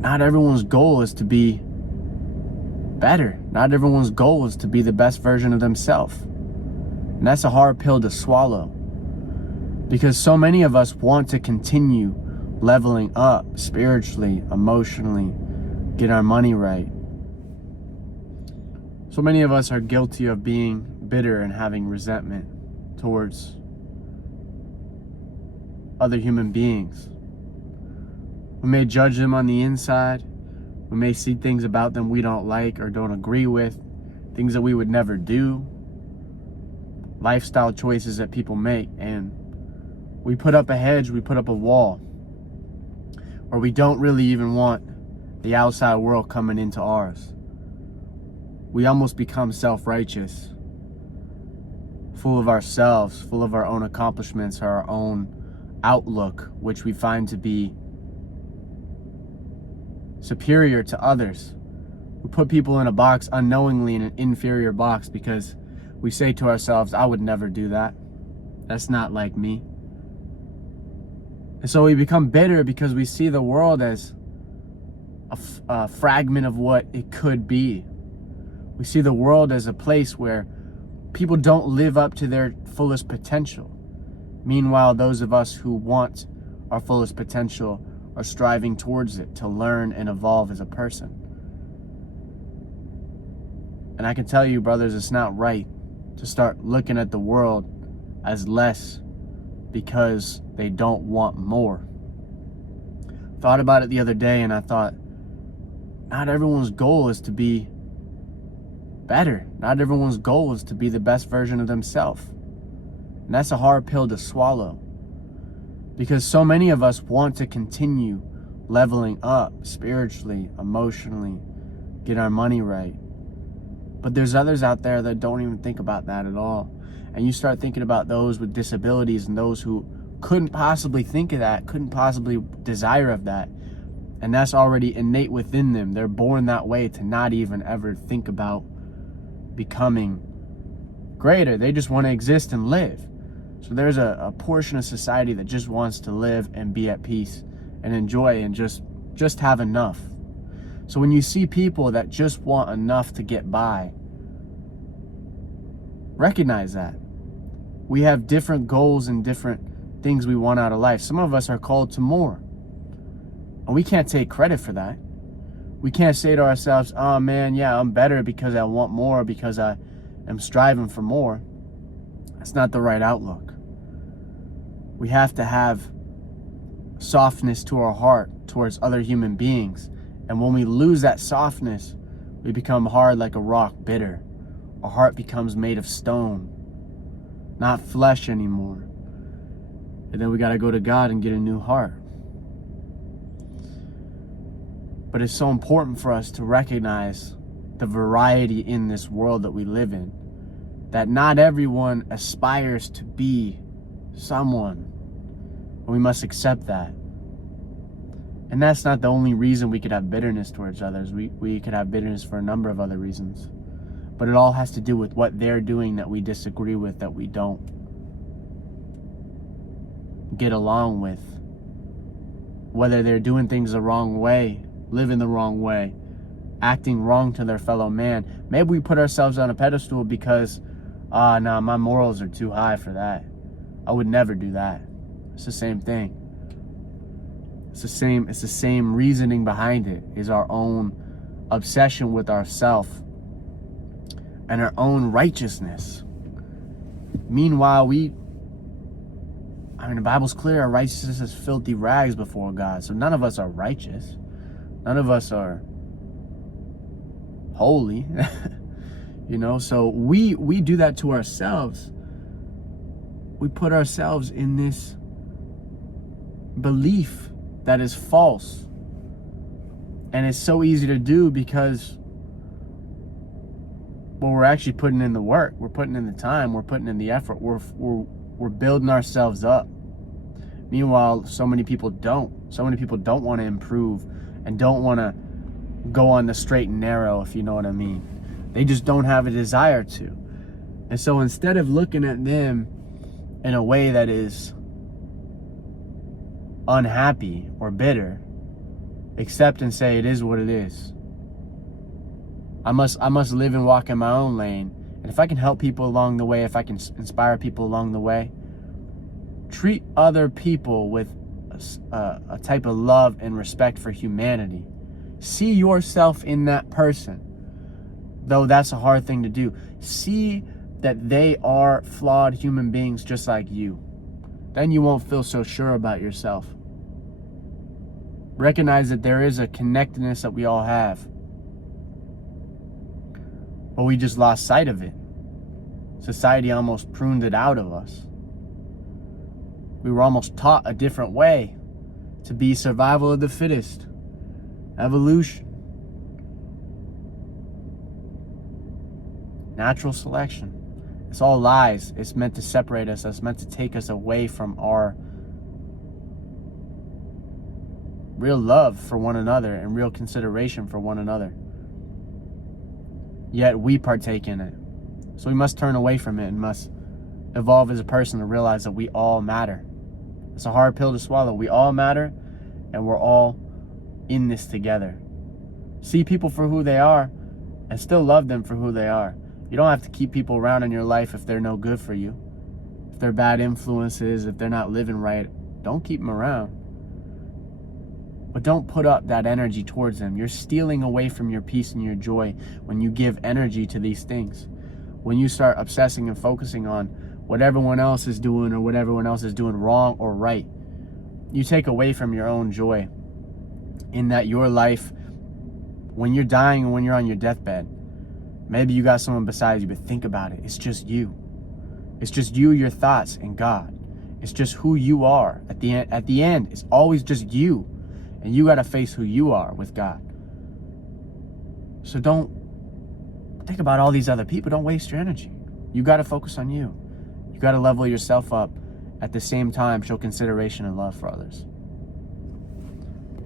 not everyone's goal is to be better. Not everyone's goal is to be the best version of themselves. And that's a hard pill to swallow, because so many of us want to continue leveling up spiritually, emotionally, get our money right. So many of us are guilty of being bitter and having resentment towards other human beings. We may judge them on the inside. We may see things about them we don't like or don't agree with, things that we would never do, lifestyle choices that people make, and we put up a hedge, we put up a wall, where we don't really even want the outside world coming into ours. We almost become self-righteous, full of ourselves, full of our own accomplishments, our own outlook, which we find to be superior to others. We put people in a box unknowingly, in an inferior box, because we say to ourselves, I would never do that. That's not like me. And so we become bitter because we see the world as a fragment of what it could be. We see the world as a place where people don't live up to their fullest potential. Meanwhile, those of us who want our fullest potential are striving towards it, to learn and evolve as a person. And I can tell you, brothers, it's not right to start looking at the world as less because they don't want more. Thought about it the other day, and I thought, not everyone's goal is to be better. Not everyone's goal is to be the best version of themselves. And that's a hard pill to swallow, because so many of us want to continue leveling up spiritually, emotionally, get our money right. But there's others out there that don't even think about that at all. And you start thinking about those with disabilities and those who couldn't possibly think of that, couldn't possibly desire of that. And that's already innate within them. They're born that way, to not even ever think about becoming greater. They just want to exist and live. So there's a portion of society that just wants to live and be at peace and enjoy and just have enough. So when you see people that just want enough to get by, recognize that. We have different goals and different things we want out of life. Some of us are called to more, and we can't take credit for that. We can't say to ourselves, oh man, yeah, I'm better because I want more, because I am striving for more. That's not the right outlook. We have to have softness to our heart towards other human beings. And when we lose that softness, we become hard like a rock, bitter. Our heart becomes made of stone, not flesh anymore. And then we got to go to God and get a new heart. But it's so important for us to recognize the variety in this world that we live in, that not everyone aspires to be someone. And we must accept that. And that's not the only reason we could have bitterness towards others. We could have bitterness for a number of other reasons. But it all has to do with what they're doing that we disagree with, that we don't get along with. Whether they're doing things the wrong way, living the wrong way, acting wrong to their fellow man. Maybe we put ourselves on a pedestal because, no, my morals are too high for that. I would never do that. It's the same thing. It's the same reasoning behind it, is our own obsession with ourself and our own righteousness. Meanwhile, the Bible's clear, our righteousness is filthy rags before God. So none of us are righteous. None of us are holy. So we do that to ourselves. We put ourselves in this belief that is false. And it's so easy to do because, well, we're actually putting in the work. We're putting in the time. We're putting in the effort. We're building ourselves up. Meanwhile, so many people don't. So many people don't want to improve and don't want to go on the straight and narrow, if you know what I mean. They just don't have a desire to. And so instead of looking at them in a way that is unhappy or bitter, accept and say it is what it is. I must live and walk in my own lane. And if I can help people along the way, if I can inspire people along the way, treat other people with a type of love and respect for humanity. See yourself in that person, though that's a hard thing to do. See that they are flawed human beings just like you. Then you won't feel so sure about yourself. Recognize that there is a connectedness that we all have, but we just lost sight of it. Society almost pruned it out of us. We were almost taught a different way, to be survival of the fittest, evolution, natural selection. It's all lies. It's meant to separate us. It's meant to take us away from our real love for one another and real consideration for one another. Yet we partake in it. So we must turn away from it and must evolve as a person to realize that we all matter. It's a hard pill to swallow. We all matter, and we're all in this together. See people for who they are and still love them for who they are. You don't have to keep people around in your life if they're no good for you. If they're bad influences, if they're not living right, don't keep them around. But don't put up that energy towards them. You're stealing away from your peace and your joy when you give energy to these things. When you start obsessing and focusing on what everyone else is doing or what everyone else is doing wrong or right, you take away from your own joy in that your life, when you're dying and when you're on your deathbed, maybe you got someone beside you, but think about it. It's just you. It's just you, your thoughts, and God. It's just who you are. At the end, it's always just you. And you got to face who you are with God. So don't think about all these other people. Don't waste your energy. You got to focus on you. You got to level yourself up. At the same time, show consideration and love for others.